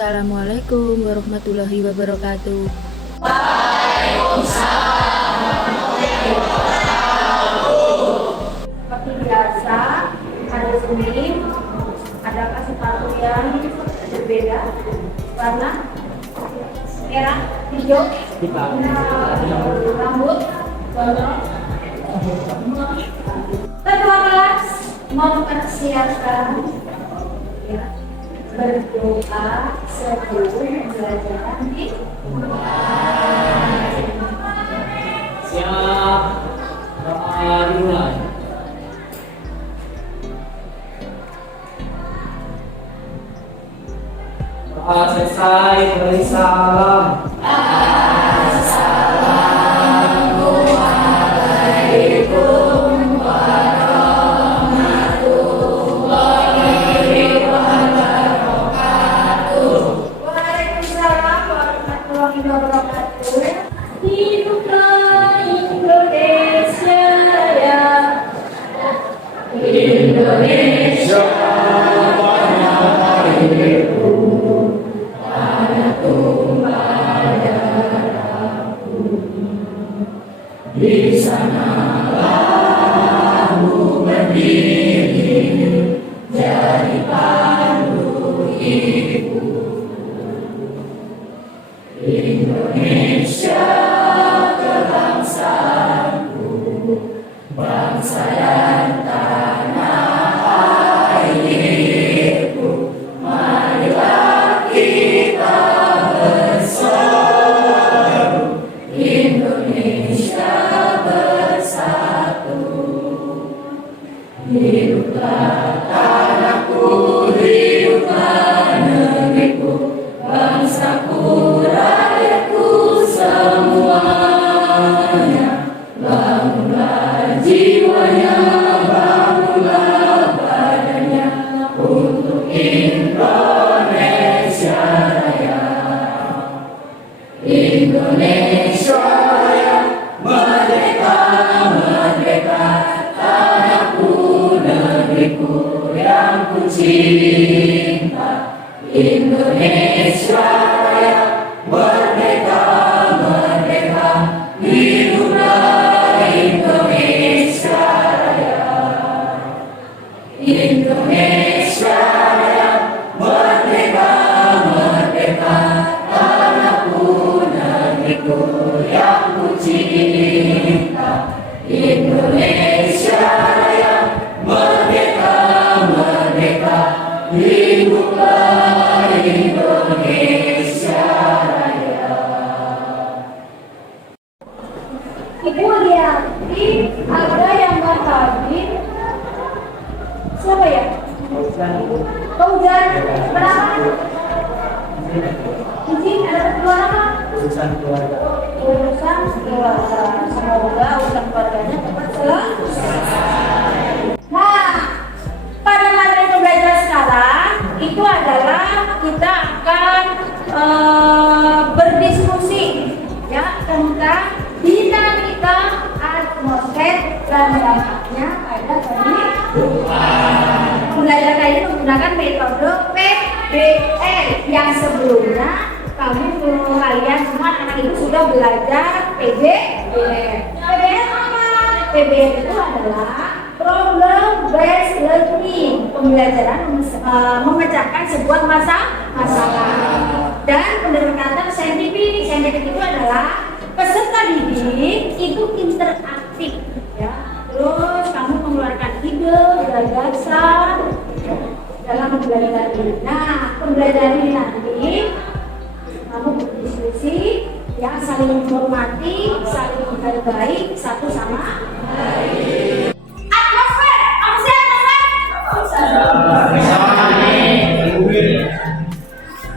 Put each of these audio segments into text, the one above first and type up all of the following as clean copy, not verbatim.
Assalamualaikum warahmatullahi wabarakatuh. Seperti biasa, hari Senin ada sepatu yang berbeda warna merah, hijau, rambut, gondrong. Ketua kelas mempersiapkan ya, berdoa sebelum pembelajaran dimulai. Siap, doa dimulai. Doa selesai, beri salam. Waalaikumsalam warahmatullahi wabarakatuh. Hiduplah Indonesia ya. Indonesia Ibu lihat, ada yang bahagia. Siapa ya? Fauzan. Berapa? Izin, ada kedua apa? Urusan keluarga. Urusan keluarga. Semoga urusan keluarganya cepat selesai. Nah, pada materi pembelajaran sekarang itu adalah kita akan berdiskusi ya tentang dinamika atmosfer dan dampaknya pada kehidupan. Pembelajaran kali ini menggunakan metode PBL yang sebelumnya kalian semua anak ibu sudah belajar PBL. PBL apa? PBL itu adalah problem based learning, pembelajaran memecahkan sebuah masalah. Dan pendekatan saintifik itu adalah peserta didik itu interaktif ya. Terus kamu mengeluarkan ide, gagasan dalam pembelajaran ini. Nah, pembelajaran ini nanti kamu berdiskusi ya, saling menghormati, saling menghargai satu sama lain. Atmosfer, apa sih atmosfer?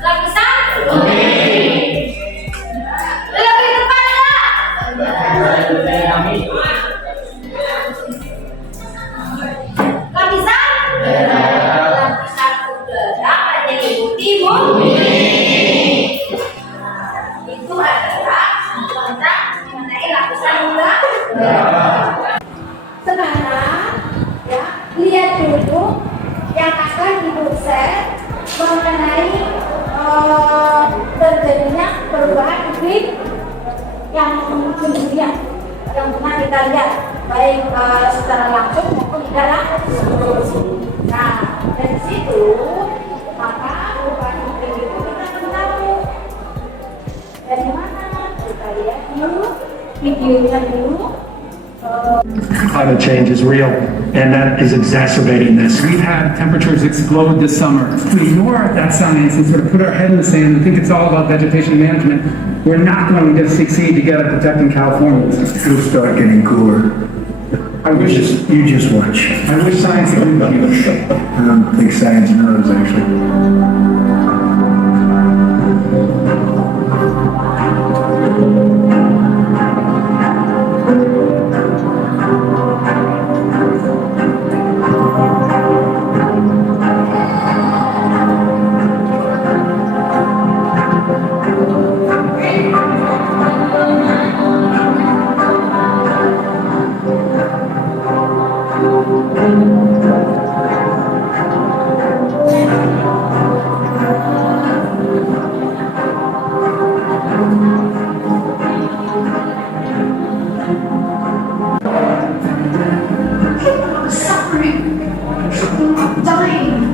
Lapisan? Lebih depan lapisan? Lapisan udara pada meliputi bumi. Itu adalah tentang mengenai lapisan udara. Sekarang ya, lihat dulu yang akan ibu share mengenai terjadinya perubahan iklim yang kemudian yang pernah kita lihat baik secara langsung maupun tidak langsung. Nah, dari situ maka perubahan iklim itu kita akan tahu dari mana. Kita lihat dulu videonya dulu. Climate change is real, and that is exacerbating this. We've had temperatures explode this summer. If we ignore that science and sort of put our head in the sand and think it's all about vegetation management, we're not going to succeed together protecting California. It'll start getting cooler. You just watch. I wish science agreed with you. I don't think science knows, actually. Suffering, dying,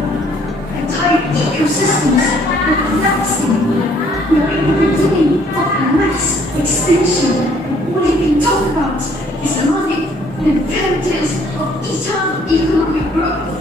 entire ecosystems are collapsing. We are in the beginning of mass extinction. All you can talk about is money and imperatives of eternal economic growth.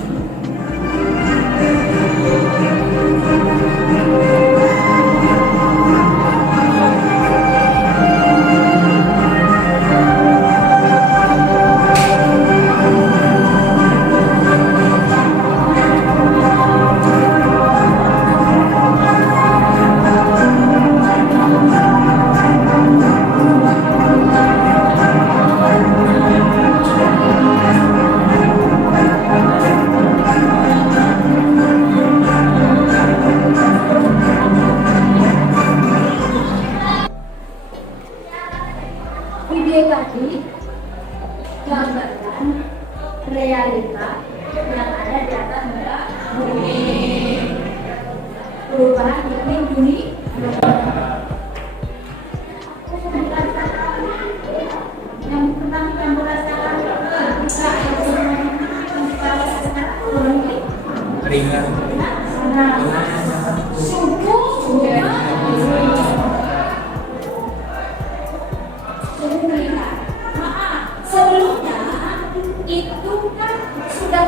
Video tadi gambarkan realita yang ada di atas muka bumi. Perubahan iklim bumi. Yang pertama yang merasakan Ringan. suhu sebelumnya itu kan sudah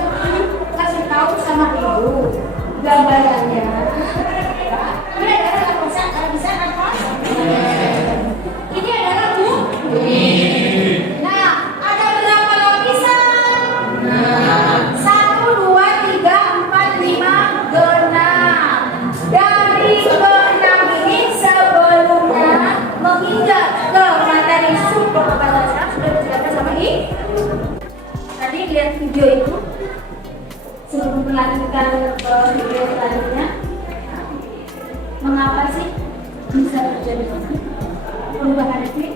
kasih tahu sama ibu gambarannya. Ini adalah lapisan apa? Ini adalah bumi. Nah, ada berapa lapisan? 1, 2, 3, 4, 5, 6. Dari keenam ini sebelumnya menginjak ke materi super kepala sudah dijelaskan sama ini. Tadi lihat video itu sebelum melanjutkan video selanjutnya. Mengapa sih bisa terjadi perubahan iklim?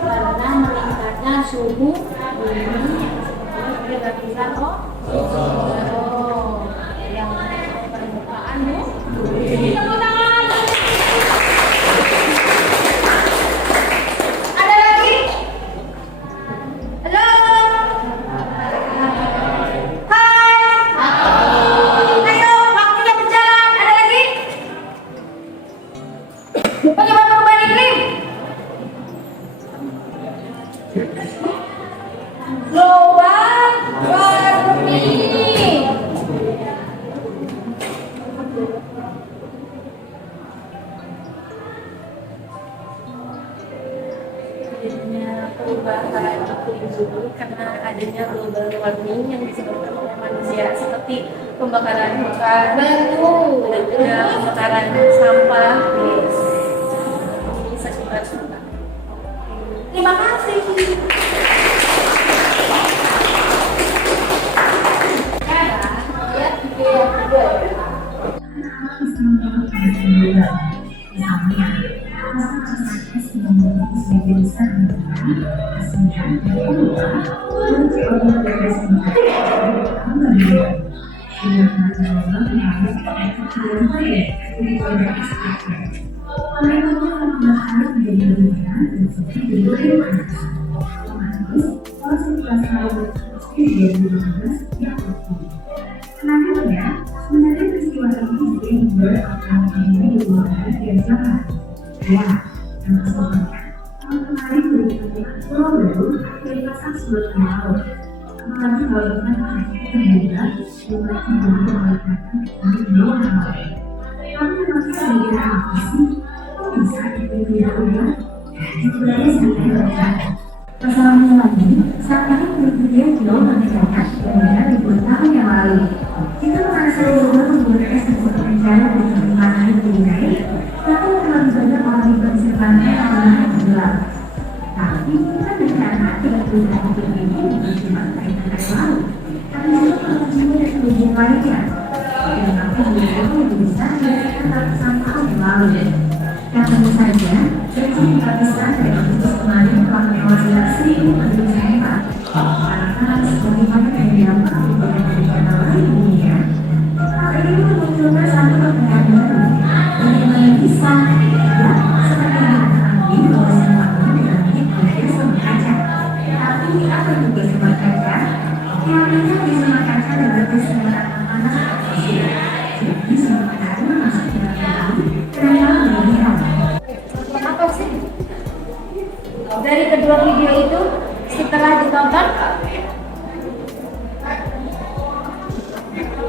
Karena meningkatnya suhu bumi yang bisa kok yang permukaan bumi. Tepuk tangan. Ada lagi? Halo. Hai. Ayo, waktunya berjalan. Ada lagi? Bagaimana perubahan iklim? Global warming. Adanya perubahan iklim bumi karena adanya global warming yang disebabkan oleh manusia seperti pembakaran hutan, dan juga pembakaran sampah. Ini sekitar sampah. Terima kasih. Sekarang lihat video yang kedua. Misalnya Pasalnya lagi, saat kami berkuliah jauh mendekatkan dengan ribuan tahun yang lalu. Kita merasa berubah membuat es sebuah rencana untuk menikmati dinai, tapi terlalu banyak orang di konservasi yang gelap. Tapi kita berencana tidak punya untuk ini bukan cuma kaitan air laut, tapi juga pengunjung dan pengunjung lainnya. Dan aku juga lebih besar dari ratusan tahun yang lalu. Yang tentu saja, Jepang tidak bisa dari untuk kemarin telah melewati 1000 penduduk hebat. Karena sebagaimana yang diambil di beberapa lain dunia, hal ini memunculkan satu pertanyaan baru. Bagaimana bisa seperti yang kami bahwa siapapun langit berada sama kaca. Tapi apa juga sama kaca? Teorinya di sama kaca berarti secara panas atau surut. Jadi sama kaca masuk dalam dalam ternyata berlebihan. Apa sih dari kedua video itu setelah ditonton?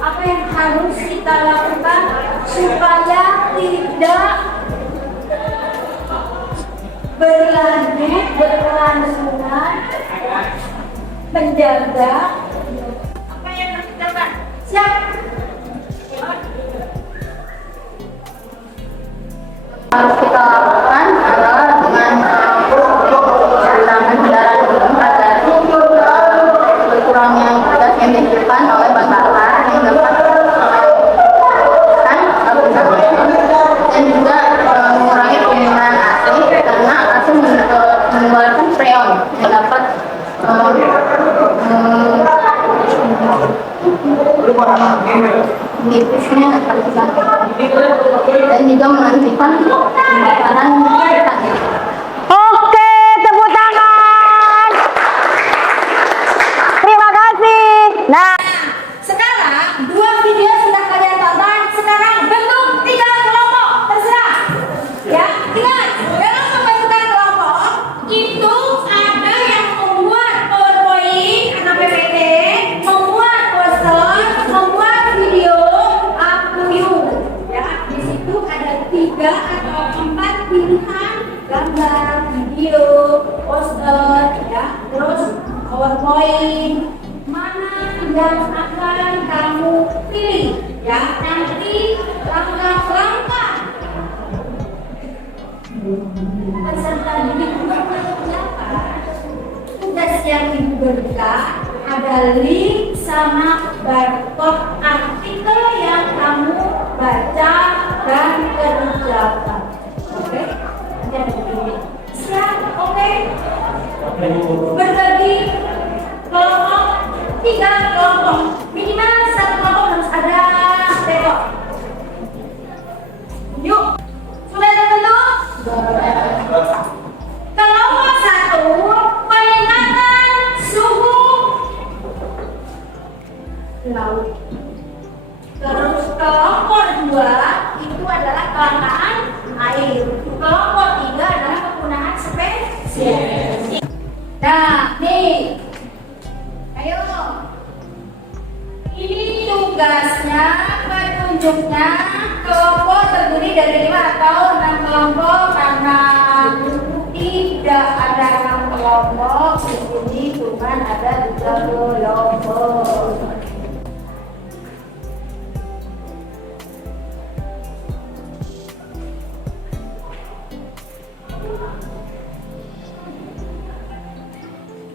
Apa yang harus kita lakukan supaya tidak berlanjut berkelangsungan, menjaga apa yang harus kita lakukan? Siap? Harus kita lakukan adalah dengan menggunakan kendaraan umum agar berkurangnya gas yang ditimbulkan oleh bahan bakar yang dapat dan juga mengurangi penggunaan AC karena AC mengeluarkan freon yang dapat nipisnya dan juga menghentikan kebakaran hutan. Oke, tepuk tangan. Terima kasih. Nah, Sekarang dua video sudah kalian tonton. Sekarang bentuk 3 kelompok, terserah. Ya, ingat dalam pembentukan kelompok itu ada yang membuat PowerPoint atau PPT, membuat poster, membuat video up to you. Ya, di situ ada 3 atau 4 pilihan gambar, video, poster, ya, terus PowerPoint. Mana yang akan kamu pilih? Ya, nanti langkah-langkah peserta didik tugas yang diberikan ada link sama barcode artikel yang kamu baca dan kerjakan. Oke? Nanti ada di sini. Siap? Oke? Berbagi kelompok 3 kelompok, minimal 1 kelompok harus ada tekok. Yuk, sudah terbentuk? Kelompok 1 peningkatan suhu laut. Terus kelompok 2 itu adalah kelangkaan air. Kelompok 3 adalah penggunaan spesies. Nah, nih. Ayo, ini tugasnya, petunjuknya. Kelompok terdiri dari 5 atau 6 kelompok karena tidak ada 6 kelompok. Di sini cuma ada 3 kelompok.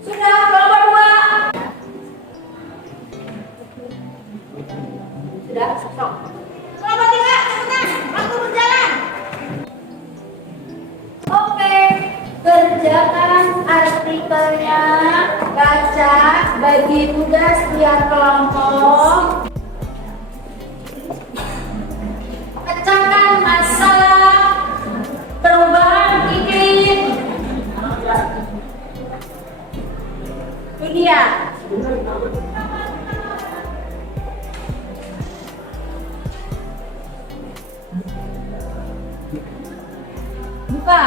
Sudah kelompok 2. Sudah, stop. Kelompok 3, cepetan, waktu berjalan. Oke, bagi tugas tiap kelompok. Pecahkan masalah perubahan iklim. Ini dia. Buka.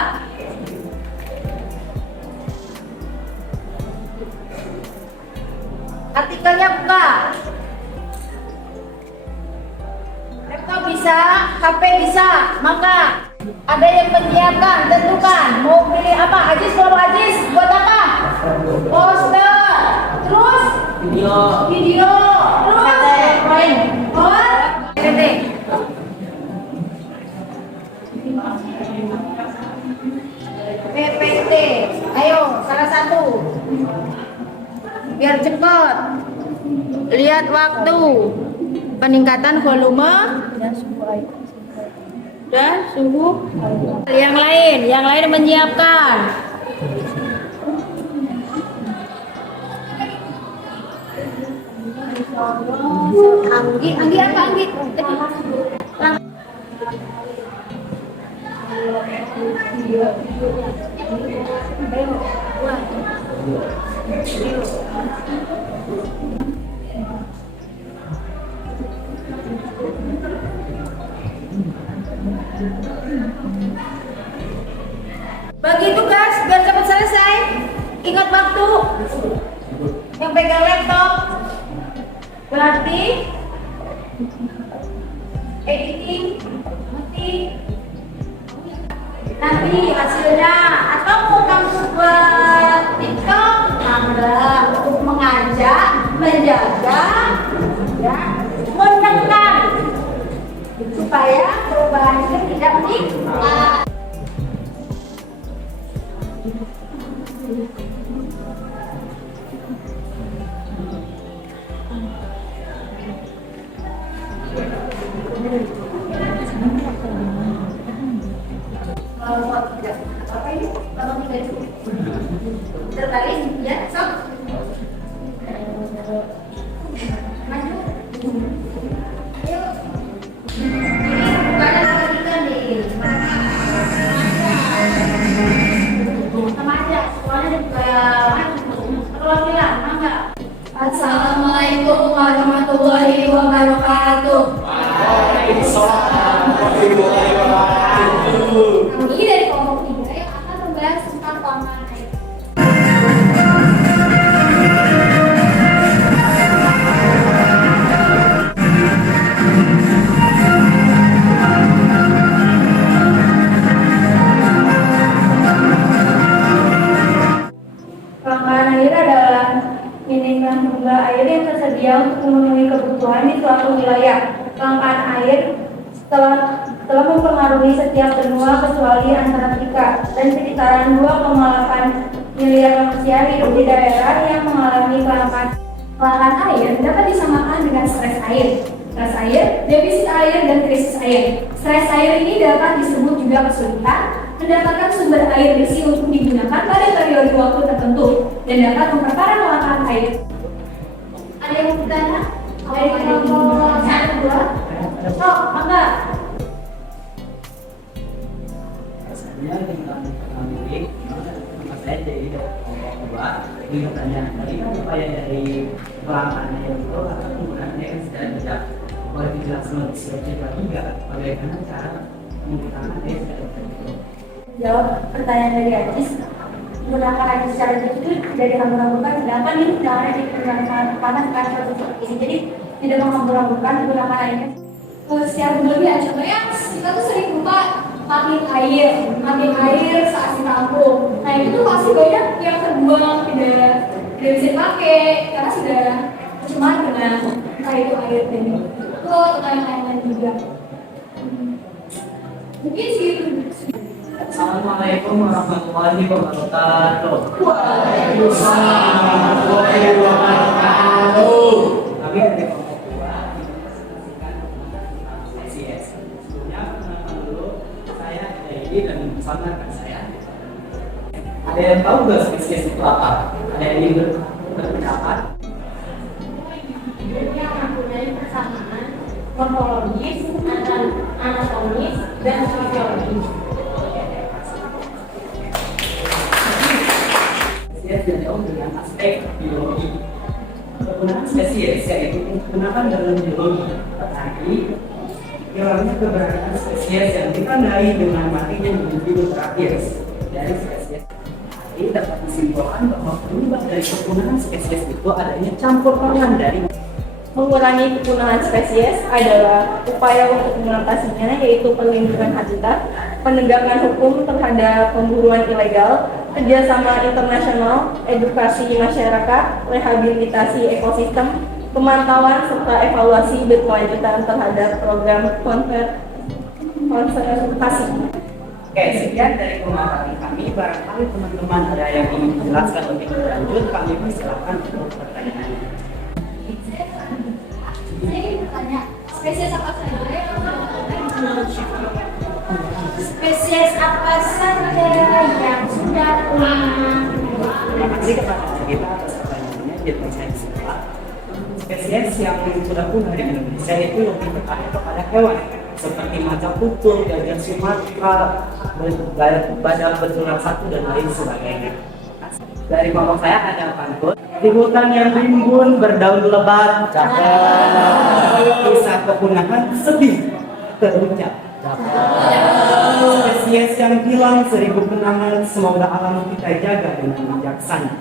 Artikelnya buka. Laptop bisa, HP bisa, maka ada yang menyiapkan, tentukan mau pilih apa. Ajis, kalau Ajis buat apa? Poster, terus video, terus PPT. PPT, ayo salah satu. Biar cepat. Lihat waktu. Peningkatan volume dan suhu. Yang lain menyiapkan. Anggi apa Anggi? Bagi tugas biar cepat selesai. Ingat waktu. Yang pegang laptop berarti editing nanti hasilnya, atau mau kamu buat TikTok, enggak, untuk mengajak, menjaga, ya, menekan supaya perubahan itu tidak meningkat. Apa ini? Terbalik ya, sok. Maju. Ayo. Ini bukannya lagi kan nih. Sama aja, semuanya juga keluar bilang, mangga. Assalamualaikum warahmatullahi wabarakatuh. Waalaikumsalam warahmatullahi wabarakatuh. Kami dari kelompok 3 yang akan membahas tentang kelangkaan air. Kelangkaan air adalah minimnya jumlah air yang tersedia untuk memenuhi kebutuhan di suatu wilayah. Kelangkaan air telah mempengaruhi setiap benua kecuali Antartika, dan sekitaran 2,8 miliar manusia hidup di daerah yang mengalami kelangkaan. Kelangkaan air dapat disamakan dengan stres air. Stres air, defisit air, dan krisis air. Stres air ini dapat disebut juga kesulitan mendapatkan sumber air bersih untuk digunakan pada periode waktu tertentu dan dapat memperparah kelangkaan air. Ada yang mau bertanya? Dari kelompok 1, 2? Oh, mangga. Sebenarnya tentang mudik, saya jadi kelompok 2. Ini pertanyaan dari apa yang dari pelanggan yang itu atau penggunaannya kan sudah tidak boleh dijelaskan lebih spesifik lagi nggak? Bagaimana cara menggunakan air secara tertentu? Jawab pertanyaan dari Ajis. Menggunakan air secara itu tidak dihambur-hamburkan, sedangkan ini tidak ada di penggunaan panas karena seperti ini. Jadi tidak menghambur-hamburkan menggunakan airnya. Secara berlebihan, contohnya kita tuh sering lupa matiin air saat di tampung. Nah itu tuh pasti banyak yang terbuang, tidak bisa dipakai karena sudah tercemar dengan entah itu air dari itu atau yang lain-lain juga. Mungkin sih. Assalamualaikum warahmatullahi wabarakatuh. Waalaikumsalam warahmatullahi wabarakatuh. Kami dari kelompok 2 dipresentasikan tentang spesies. Sebelumnya perkenalkan dulu, saya Edi dan bersama rekan saya. Ada yang tahu nggak spesies itu apa? Ada yang ingin berpendapat? morfologis, anatomis, dan fisiologis. Spesies dijawab dengan aspek biologi. Penggunaan spesies yaitu menggunakan dalam biologi, tetapi hilangnya keberadaan spesies yang ditandai dengan matinya individu terakhir dari spesies. Ini dapat disimpulkan bahwa penyebab dari kepunahan spesies itu adanya campur tangan dari Mengurangi kepunahan spesies adalah upaya untuk mengatasinya, yaitu perlindungan habitat, penegakan hukum terhadap pemburuan ilegal, kerjasama internasional, edukasi masyarakat, rehabilitasi ekosistem, pemantauan serta evaluasi berkelanjutan terhadap program konservasi. Oke, sekian dari pemaparan kami. Barangkali teman-teman ada yang ingin menjelaskan lebih lanjut, kami persilakan untuk pertanyaan. Saya ingin bertanya, spesies apa saja yang sudah punah? Terima kasih kepada kita atas pertanyaannya. Jadi saya siapa? Spesies yang sudah punah di Indonesia itu lebih terkait kepada hewan seperti macan tutul, gajah Sumatera, badak betulan satu dan lain sebagainya. Dari kelompok saya ada pantun. Di hutan yang rimbun berdaun lebat, kisah kepunahan sedih terucap. Spesies yang hilang 1000 kenangan, semoga alam kita jaga dengan bijaksana.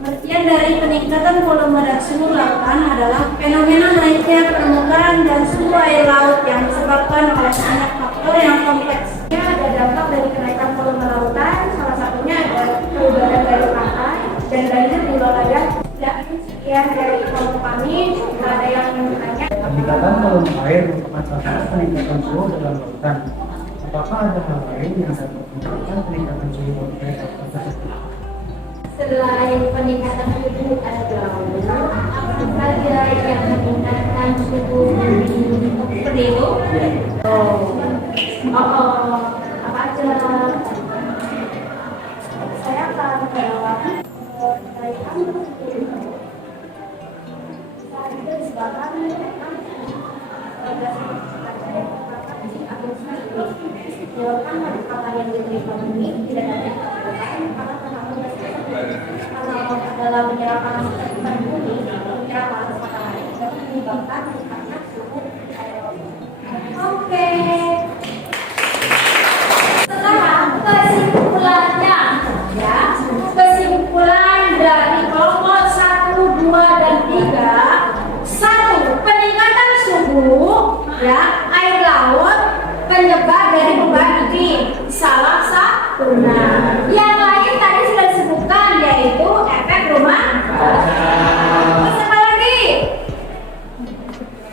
Pengertian dari peningkatan volume dan suhu lautan adalah fenomena naiknya permukaan dan suhu air laut yang disebabkan oleh banyak faktor yang kompleks. Ada dampak dari kenaikan volume lautan, salah satunya ada perubahan dari pantai dan lainnya juga ada. Sekian dari kelompok kami, ada yang bertanya. Peningkatan volume air merupakan peningkatan suhu dalam lautan. Apakah ada hal lain yang dapat meningkatkan peningkatan suhu air tersebut? Selain peningkatan suhu air laut, apa saja yang meningkatkan suhu seperti itu? Apa aja? Saya akan menjawab berkaitan dengan suhu. Saat itu disebabkan menyebabkan pendekatan yang diterima ini tidak dapat dilakukan karena dalam menyerapkan sekitar bumi, menyerapkan matahari dapat menyebabkan meningkatnya suhu air laut. Oke. Sekarang kesimpulannya, ya, kesimpulan dari kelompok 1, 2, dan 3. 1. Peningkatan suhu, ya, air laut penyebab dari perubahan iklim. Salah satunya. Yang lain tadi sudah disebutkan, yaitu efek rumah. Terus apa lagi?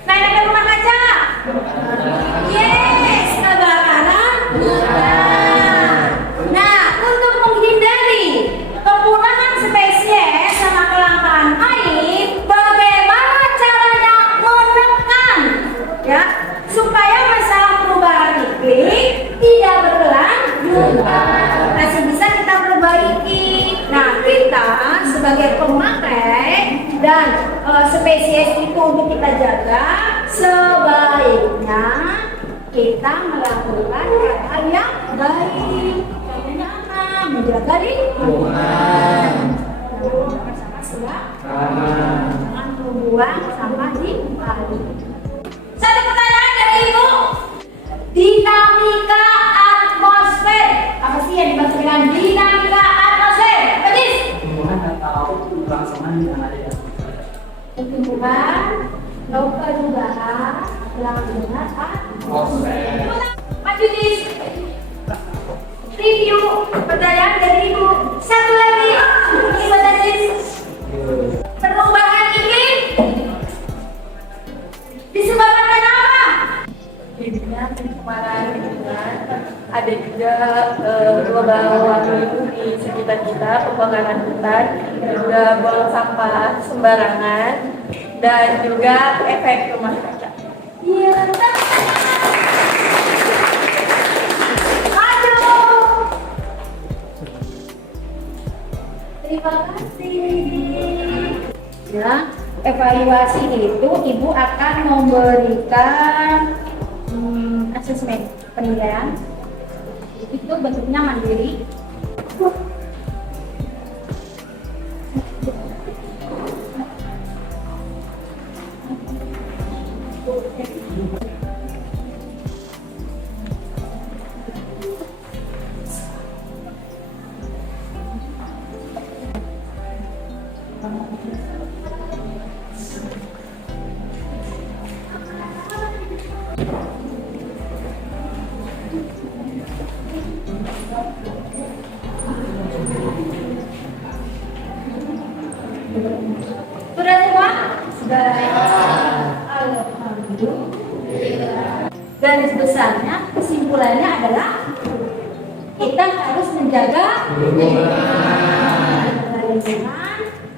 Main efek rumah kaca. Yes, kebakaran. Nah, untuk menghindari kepunahan spesies sama kelangkaan air, bagaimana caranya menekan, ya, supaya masalah perubahan iklim tidak berkelanjutan? Masih bisa kita perbaiki. Nah, kita sebagai pemakai dan spesies itu untuk kita jaga, sebaiknya kita melakukan hal yang baik. Contohnya apa? Menjaga lingkungan. Bersama sudah. Jangan membuang sampah di kali. Satu pertanyaan dari Ibu. Dinamika atmosfer. Apa sih yang dimaksud dengan dinamika atmosfer? Apa sih? Pertumbuhan atau kelangsungan yang ada di atmosfer. Pertumbuhan, perubahan, kelangsungan atmosfer. Maju di review pertanyaan dari Ibu. Satu lagi, Ibu Tasis. Perubahan iklim disebabkan apa? Dengan pencemaran lingkungan, ada juga global warming di sekitar kita, pembakaran hutan, juga buang sampah sembarangan, dan juga efek rumah kaca. Iya. Aduh. Terima kasih. Ya, evaluasi itu ibu akan memberikan asesmen penilaian. Itu bentuknya mandiri. Sudah semua? Sudah. Alhamdulillah. Garis besarnya, kesimpulannya adalah kita harus menjaga lingkungan,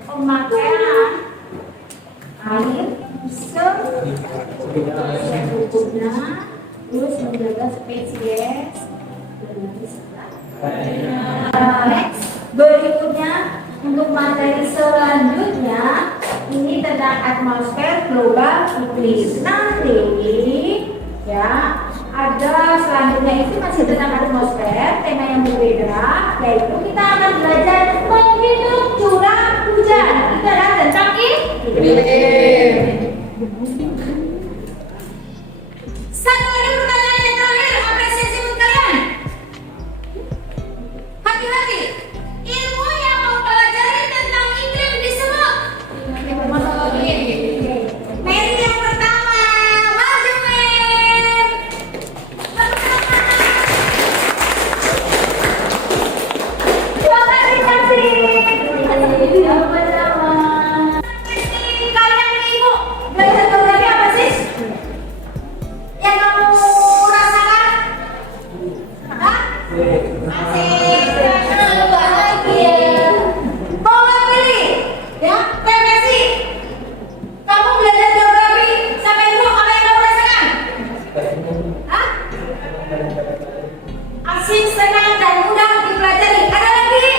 pemakaian air secukupnya, terus menjaga spesies. Next, berikutnya untuk materi selanjutnya ini tentang atmosfer global iklim. Nanti ya ada selanjutnya itu masih tentang atmosfer, tema yang berbeda, yaitu kita akan belajar menghitung curah hujan. Itu adalah tentang iklim. Satu lagi pertanyaan yang terakhir, apresiasi buat kalian. Hati-hati, ilmu yang mau pelajari tentang iklim disebut. Mary yang pertama, maju Mary. Terima kasih. Sama-sama. Kalian ibu belajar geografi apa sih? Yang kamu rasakan? Hah? Asik. Bahagia. Mau nggak pilih? Ya, refleksi. Kamu belajar geografi sampai dulu apa yang kamu rasakan? Hah? Asik, senang, dan mudah dipelajari. Ada lagi?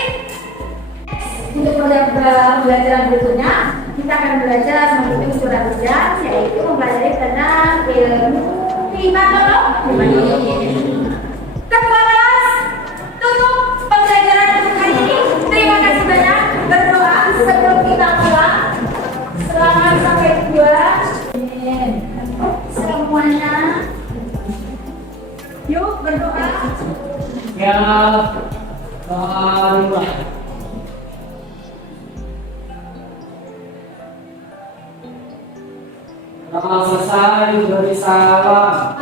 Untuk pembelajaran berikutnya, kita akan belajar menghitung curah hujan, yaitu mempelajari tentang ilmu klimatologi. Ketua kelas, tutup pembelajaran untuk hari ini. Terima kasih banyak. Berdoa sebelum kita pulang. Selamat sampai tujuan. Semuanya, yuk berdoa. Ya, doa. Kalau selesai beri salam.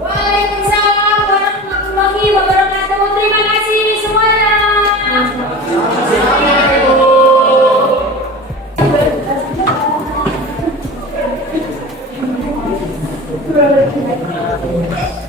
Waalaikumsalam warahmatullahi wabarakatuh. Terima kasih semuanya. Assalamualaikum.